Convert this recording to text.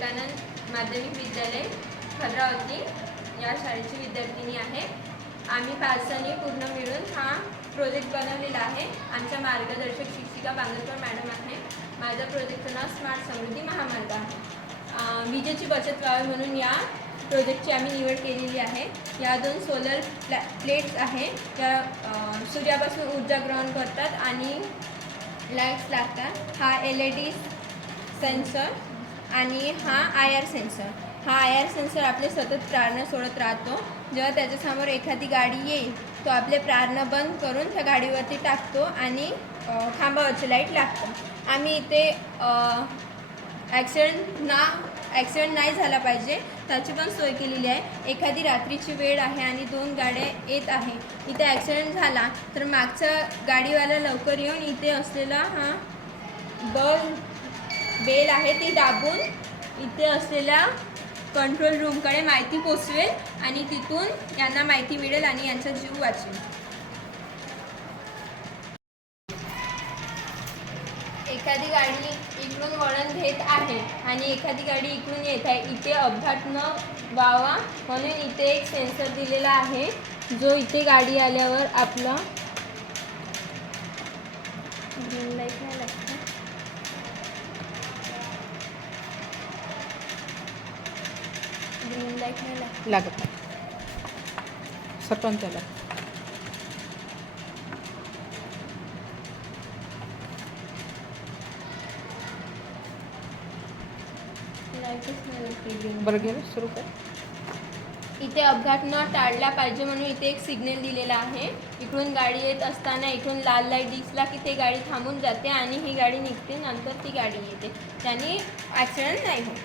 विवेकानंद माध्यमिक विद्यालय भद्रावती या शाळेची विद्यार्थिनी आहे। आम्ही 5 जणी पूर्ण मिळून हा प्रोजेक्ट बनवलेला आहे। आमच्या मार्गदर्शक शिक्षिका बांगरकर मॅडम आहे। माझ्या प्रोजेक्टचं नाव स्मार्ट समृद्धी महामार्ग आहे। विजेची बचत व्हावी म्हणून या प्रोजेक्टची आम्ही निवड केलेली आहे। या 2 सोलर प्लेट्स आहे त्या सूर्यापासून ऊर्जा ग्रहण करतात आणि लाईट्स लागतात। हा LED सेन्सर आणि हा IR सेन्सर। हा IR सेन्सर आपले सतत प्रारणं सोडत राहतो। जेव्हा त्याच्यासमोर एखादी गाडी येईल तो आपले प्रारणं बंद करून त्या गाडीवरती टाकतो आणि खांबावरची लाईट लागतं। आम्ही इथे ॲक्सिडेंट नाही झाला पाहिजे त्याची पण सोय केलेली आहे। एखादी रात्रीची वेळ आहे आणि 2 गाड्या येत आहे, इथे ॲक्सिडेंट झाला तर मागचा गाडीवाला लवकर येऊन इथे असलेला हा बेल आहे ती दाबून इथे असलेल्या कंट्रोल रूमकडे माहिती पोचवेल आणि तिथून यांना माहिती मिळेल आणि यांचा जीव वाचेल। एखादी गाडी इकडून वळण घेत आहे आणि एखादी गाडी इकडून येत आहे, इथे अपघात न व्हावा म्हणून इथे एक सेन्सर दिलेला आहे जो इथे गाडी आल्यावर आपला ग्रीन लाईट नाही लागत सरपंचाला बरं गेलं सुरू कर। इथे अपघात न टाळला पाहिजे म्हणून इथे एक सिग्नल दिलेला आहे। इकडून गाडी येत असताना इकडून लाल लाईट दिसला की ते गाडी थांबून जाते आणि ही गाडी निघते, नंतर ती गाडी येते, त्याने ॲक्सिडेंट नाही होत।